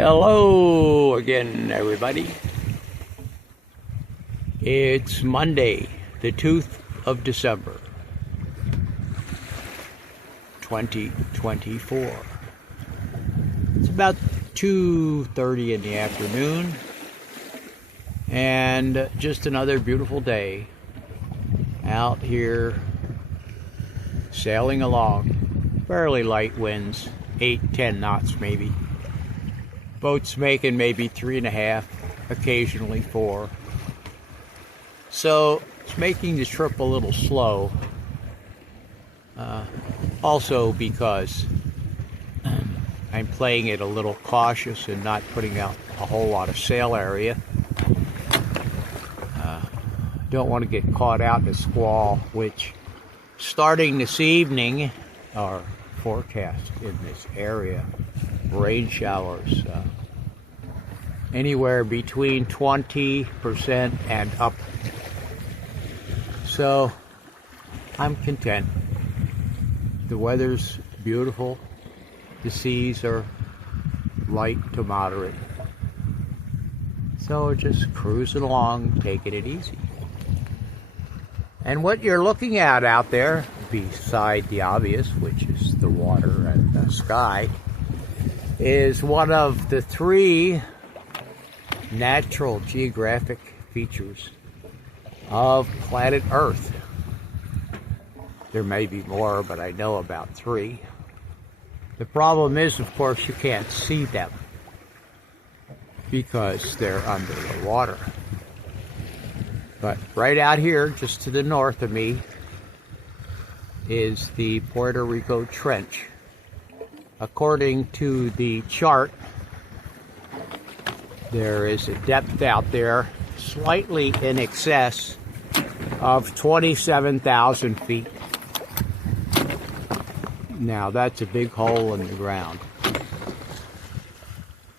Hello again, everybody. It's Monday, the 2nd of December, 2024. It's about 2:30 in the afternoon, and just another beautiful day out here sailing along. Fairly light winds, 8-10 knots maybe. Boats making maybe 3.5, occasionally 4. So it's making the trip a little slow. Also because I'm playing it a little cautious and not putting out a whole lot of sail area. Don't want to get caught out in a squall, which starting this evening are forecast in this area. Rain showers anywhere between 20% and up. So I'm content. The weather's beautiful. The seas are light to moderate. So just cruising along, taking it easy. And what you're looking at out there, beside the obvious, which is the water and the sky, is one of the 3 natural geographic features of planet Earth. There may be more, but I know about 3. The problem is, of course, you can't see them because they're under the water. But right out here, just to the north of me, is the Puerto Rico Trench. According to the chart, there is a depth out there slightly in excess of 27,000 feet. Now that's a big hole in the ground.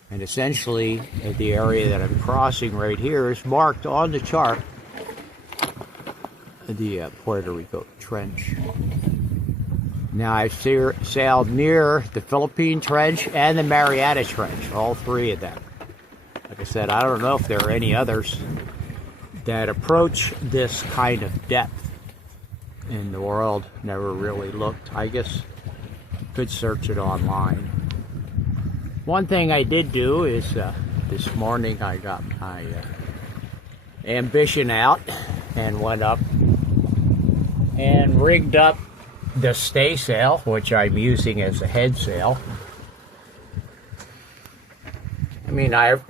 And essentially, the area that I'm crossing right here is marked on the chart, the Puerto Rico Trench. Now I've sailed near the Philippine Trench and the Mariana Trench, all 3 of them. Like I said, I don't know if there are any others that approach this kind of depth in the world. Never really looked. I guess could search it online. One thing I did do is this morning I got my ambition out and went up and rigged up the stay sail, which I'm using as a head sail. I mean, I've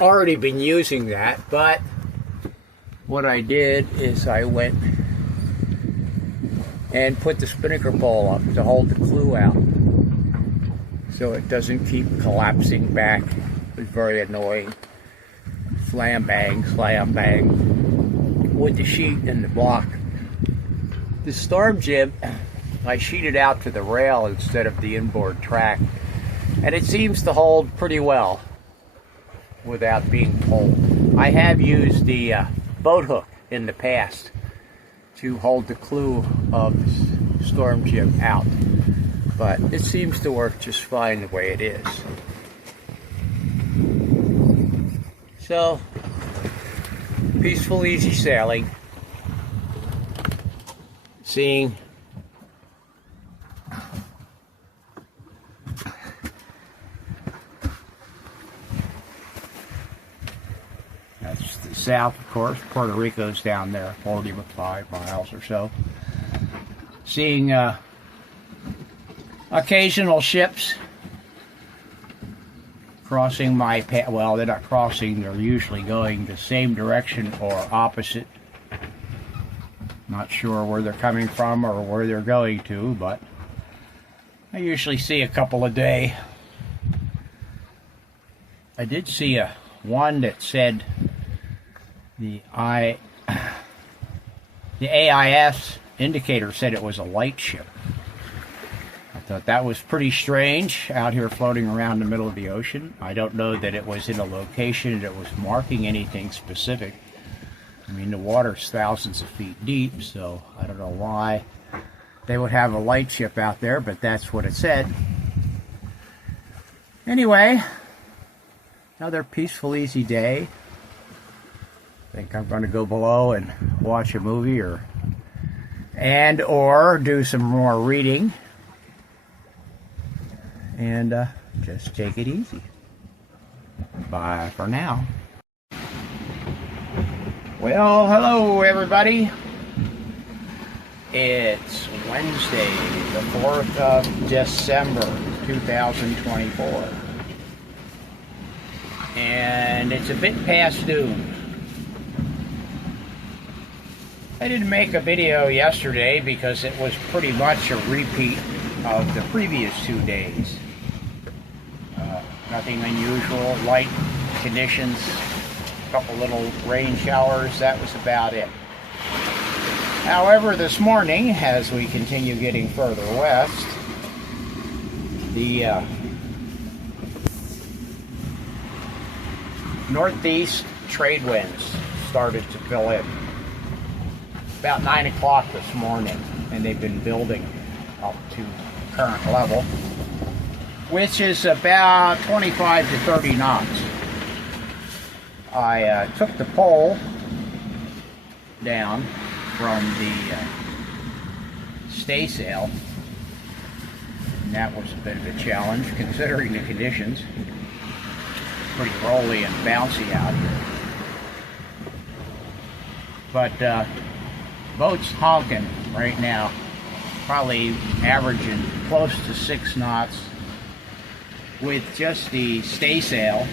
already been using that, but what I did is I went and put the spinnaker pole up to hold the clew out so it doesn't keep collapsing back. It's very annoying. Slam bang with the sheet and the block. The storm jib, I sheeted out to the rail instead of the inboard track, and it seems to hold pretty well without being pulled. I have used the boat hook in the past to hold the clew of the storm jib out, but it seems to work just fine the way it is. So, peaceful, easy sailing. Seeing that's the south, of course. Puerto Rico's down there, 45 miles or so. Seeing occasional ships crossing my path. Well, they're not crossing, they're usually going the same direction or opposite. Not sure where they're coming from or where they're going to, but I usually see a couple a day. I did see one that said the AIS indicator said it was a light ship. I thought that was pretty strange, out here floating around the middle of the ocean. I don't know that it was in a location that was marking anything specific. I mean, the water's thousands of feet deep, so I don't know why they would have a light ship out there, but that's what it said. Anyway, Another peaceful, easy day. I think I'm going to go below and watch a movie or do some more reading. And just take it easy. Bye for now. Well, hello everybody. It's Wednesday, the 4th of December, 2024. And it's a bit past noon. I didn't make a video yesterday because it was pretty much a repeat of the previous 2 days. Nothing unusual, light conditions, a couple little rain showers, that was about it. However, this morning, as we continue getting further west, the northeast trade winds started to fill in. About 9 o'clock this morning, and they've been building up to current level, which is about 25 to 30 knots. I took the pole down from the staysail, and that was a bit of a challenge considering the conditions. Pretty rolly and bouncy out here. But boat's honking right now, probably averaging close to 6 knots with just the staysail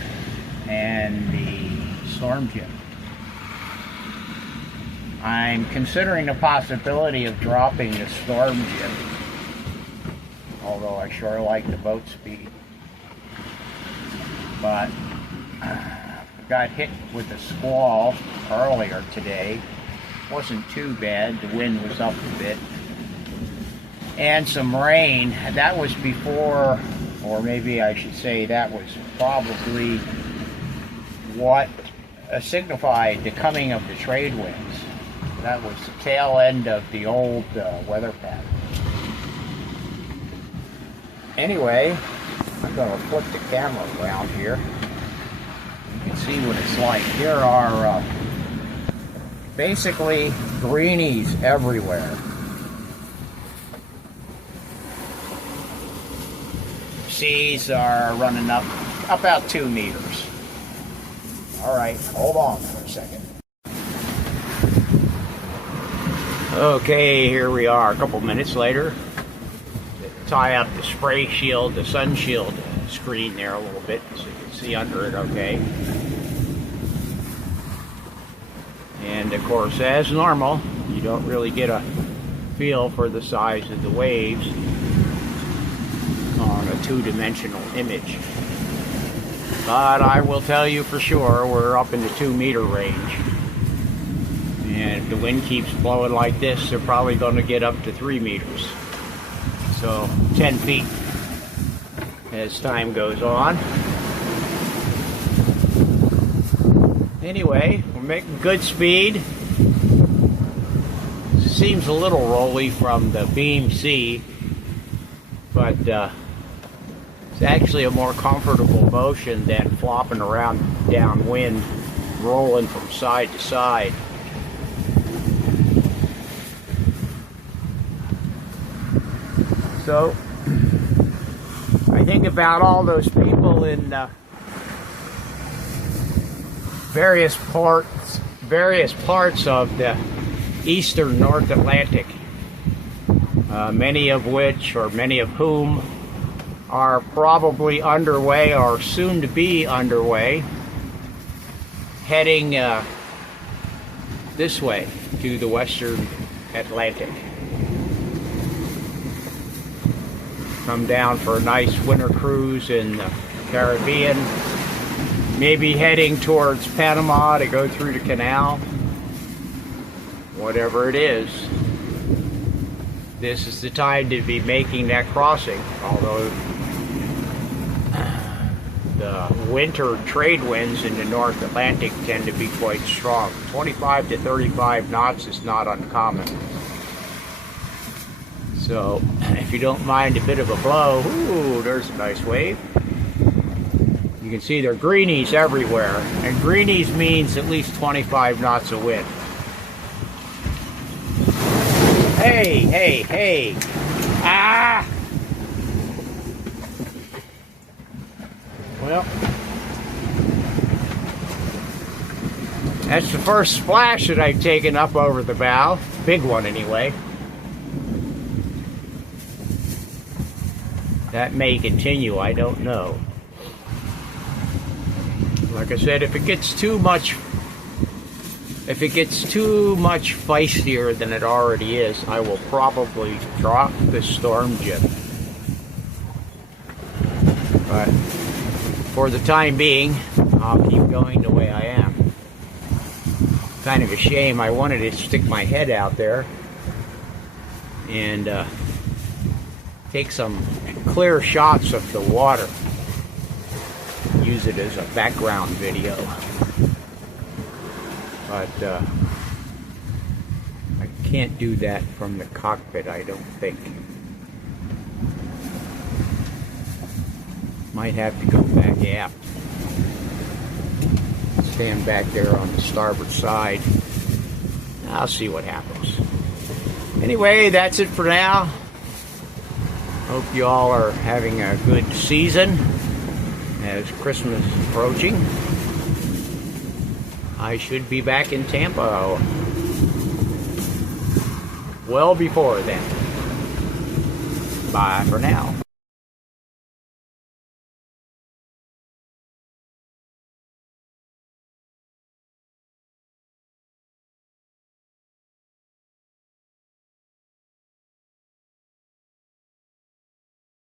and the storm jib. I'm considering the possibility of dropping the storm jib, although I sure like the boat speed. But got hit with a squall earlier today. Wasn't too bad, the wind was up a bit. And some rain. That was before, or maybe I should say that was probably what signified the coming of the trade winds. That was the tail end of the old weather pattern. Anyway, I'm going to flip the camera around here. You can see what it's like. Here are basically greenies everywhere. Seas are running up about 2 meters. All right, hold on for a second. Okay, here we are a couple minutes later. Tie up the spray shield, the sun shield screen there a little bit so you can see under it okay. And of course, as normal, you don't really get a feel for the size of the waves on a two-dimensional image. But I will tell you for sure, we're up in the 2-meter range. And if the wind keeps blowing like this, they're probably going to get up to 3 meters. So 10 feet as time goes on. Anyway, we're making good speed. Seems a little rolly from the beam sea, but it's actually a more comfortable motion than flopping around downwind, rolling from side to side. So I think about all those people in various parts of the eastern North Atlantic, many of whom are probably underway or soon to be underway, heading this way to the western Atlantic. Come down for a nice winter cruise in the Caribbean, maybe heading towards Panama to go through the canal. Whatever it is, this is the time to be making that crossing, although the winter trade winds in the North Atlantic tend to be quite strong. 25 to 35 knots is not uncommon. So if you don't mind a bit of a blow, ooh, there's a nice wave. You can see there are greenies everywhere, and greenies means at least 25 knots of wind. Hey, hey, hey! Ah! Well, that's the first splash that I've taken up over the bow. Big one, anyway. That may continue, I don't know. Like I said, if it gets too much feistier than it already is, I will probably drop the storm jib. But for the time being, I'll keep going the way I am. Kind of a shame. I wanted to stick my head out there and take some clear shots of the water. Use it as a background video. But I can't do that from the cockpit, I don't think. Might have to go back aft. Stand back there on the starboard side. I'll see what happens. Anyway, that's it for now. Hope you all are having a good season as Christmas is approaching. I should be back in Tampa well before then. Bye for now.